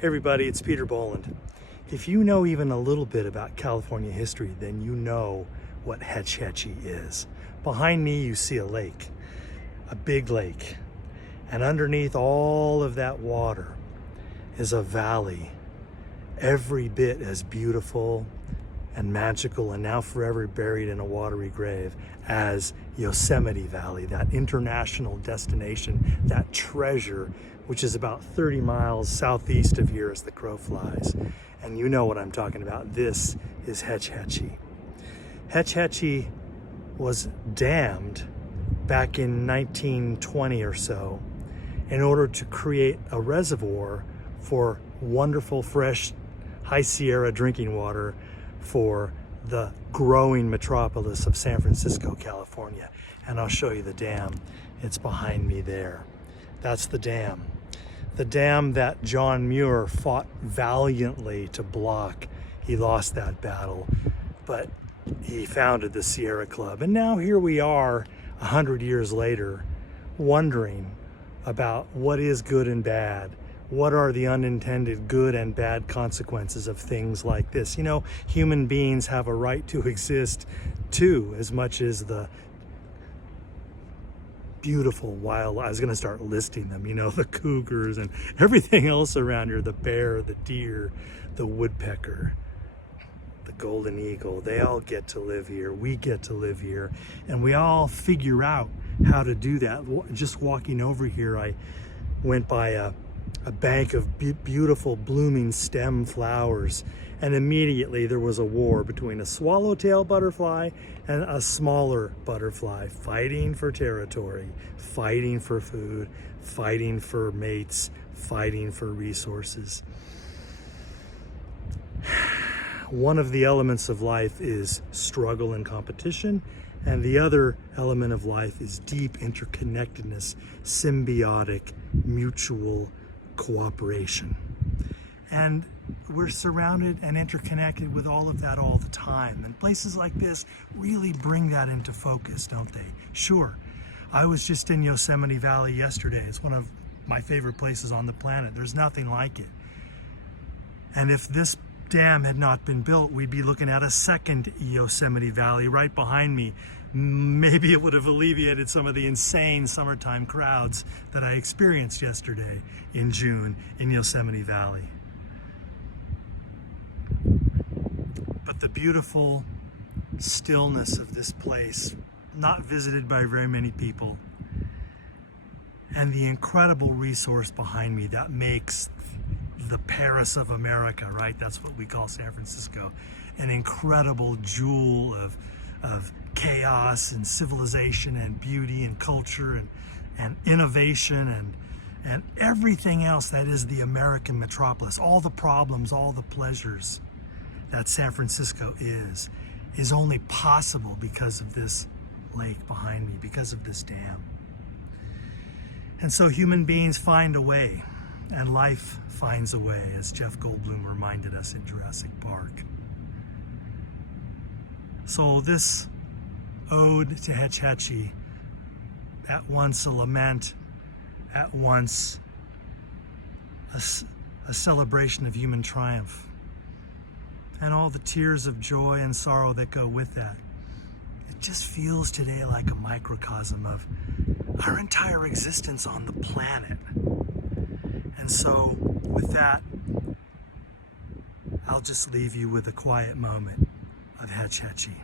Hey everybody, it's Peter Boland. If you know even a little bit about California history, then you know what Hetch Hetchy is. Behind me you see a lake, a big lake, and underneath all of that water is a valley, every bit as beautiful and magical and now forever buried in a watery grave as Yosemite Valley, that international destination, that treasure, which is about 30 miles southeast of here as the crow flies. And you know what I'm talking about. This is Hetch Hetchy. Hetch Hetchy was dammed back in 1920 or so in order to create a reservoir for wonderful, fresh, high Sierra drinking water for the growing metropolis of San Francisco, California. And I'll show you the dam. It's behind me there. That's the dam. The dam that John Muir fought valiantly to block. He lost that battle, but he founded the Sierra Club. And now here we are 100 years later, wondering about what is good and bad. What are the unintended good and bad consequences of things like this? You know, human beings have a right to exist too, as much as the beautiful wild, I was going to start listing them, you know, the cougars and everything else around here, the bear, the deer, the woodpecker, the golden eagle. They all get to live here. We get to live here, and we all figure out how to do that. Just walking over here, I went by a bank of beautiful blooming stem flowers, and immediately there was a war between a swallowtail butterfly and a smaller butterfly, fighting for territory, fighting for food, fighting for mates, fighting for resources. One of the elements of life is struggle and competition, and the other element of life is deep interconnectedness, symbiotic, mutual cooperation. And we're surrounded and interconnected with all of that all the time. And places like this really bring that into focus, don't they? Sure, I was just in Yosemite Valley yesterday. It's one of my favorite places on the planet. There's nothing like it. And if this dam had not been built, we'd be looking at a second Yosemite Valley right behind me. Maybe it would have alleviated some of the insane summertime crowds that I experienced yesterday in June in Yosemite Valley. But the beautiful stillness of this place, not visited by very many people, and the incredible resource behind me that makes the Paris of America, right? That's what we call San Francisco. An incredible jewel of chaos and civilization and beauty and culture and innovation and everything else that is the American metropolis. All the problems, all the pleasures that San Francisco is only possible because of this lake behind me, because of this dam. And so human beings find a way, and life finds a way, as Jeff Goldblum reminded us in Jurassic Park. So this ode to Hetch Hetchy, at once a lament, at once a celebration of human triumph, and all the tears of joy and sorrow that go with that. It just feels today like a microcosm of our entire existence on the planet. And so with that, I'll just leave you with a quiet moment of Hetch Hetchy.